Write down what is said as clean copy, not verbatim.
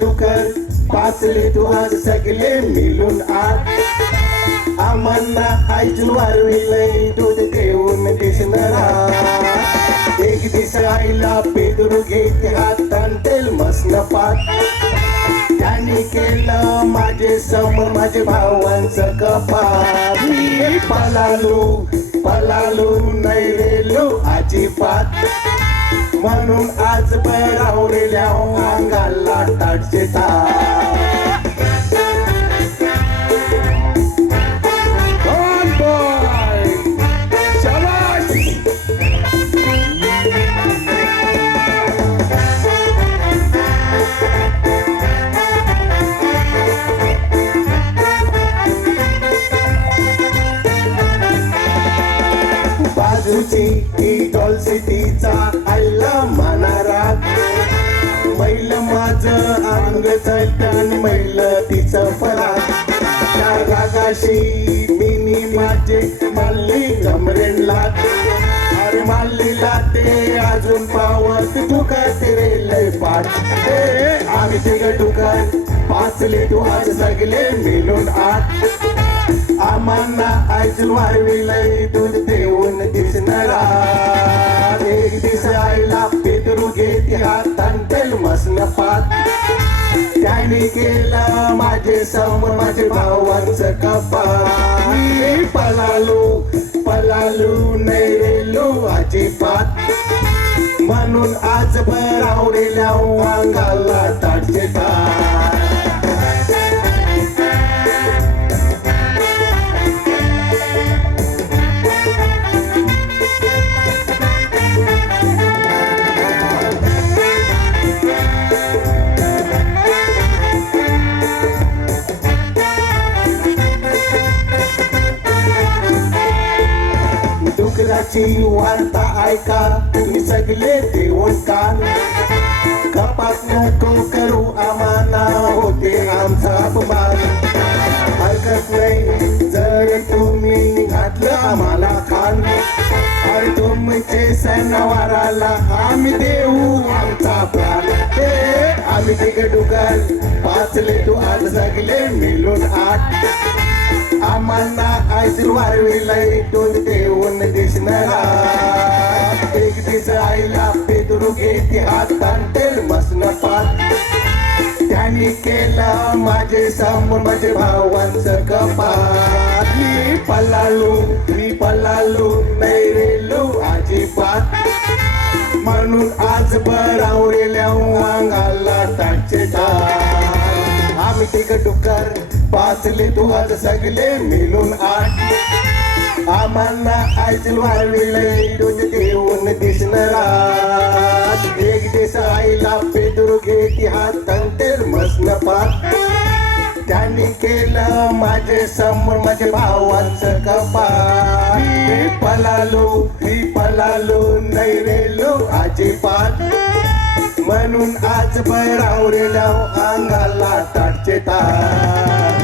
डुकर पाचले तू आज सगळे मिळून आत आम्हाला आईतून वारविलंय दूध देऊन दिसणारा एक दिस आईला पेदरू घेते हातान तेल मसन पात त्याने केलं माझे समोर माझे भावांचं कपात मी पलालो नाही रेलो अजिबात म्हणून आज बरावलेल्या अंगाला ताटचे ताप बाजूची ही डॉल्सी तिचा आईला मानारा मैल माझं अंग चलटण मैल तिचं फरात त्या रागाशी मिनी माझे मल्ली कमरेला अरे माल्लीला ते अजून पावत दुखत रे लय पाठ आम्ही तिघ डुकर पाचले तू आज सगळे मिळून आत आम्हाला आईतून वारविलंय दूध देऊन दिसणारा एक दिस आईला पेदरू घेते हातान तेल मसन पात त्याने केलं माझे समोर माझे भावांचं कपात मी पलालो नाही रेलो अजिबात म्हणून आज बरावलेल्या अंगाला ताटचे ताट डुकराची वार्ता ऐका तुम्ही सगळे देऊन कान कपात नको करू आम्हाला होते आमचा अपमान ऐकत नाही जर तुम्ही घातलं आम्हाला खान अरे तुमचे सणवाराला आम्ही देऊ आमचा प्राण आम्ही तिघ डुकर पाचले तू आज सगळे मिळून आत आम्हाला आईतून वारविलंय दूध देऊन दिसणारा एक दिस आईला पेदरू घेते हातान तेल मसन पात त्याने केलं माझे समोर माझे भावांचं कपात मी पलालो नाही रेलो अजिबात म्हणून आज बरावलेल्या अंगाला ताटचे ताप आम्ही तिघ डुकर पाचले तू आज सगळे मिळून आत आम्हाला आईतून वारविलंय दूध देऊन दिसणारा एक दिस आईला पेदरू घेते हातान तेल मसन पात त्याने केलं माझे समोर माझे भावांचं कपात मी पलालो नाही रेलो अजिबात म्हणून आज बरावलेल्या अंगाला ताटचे ताट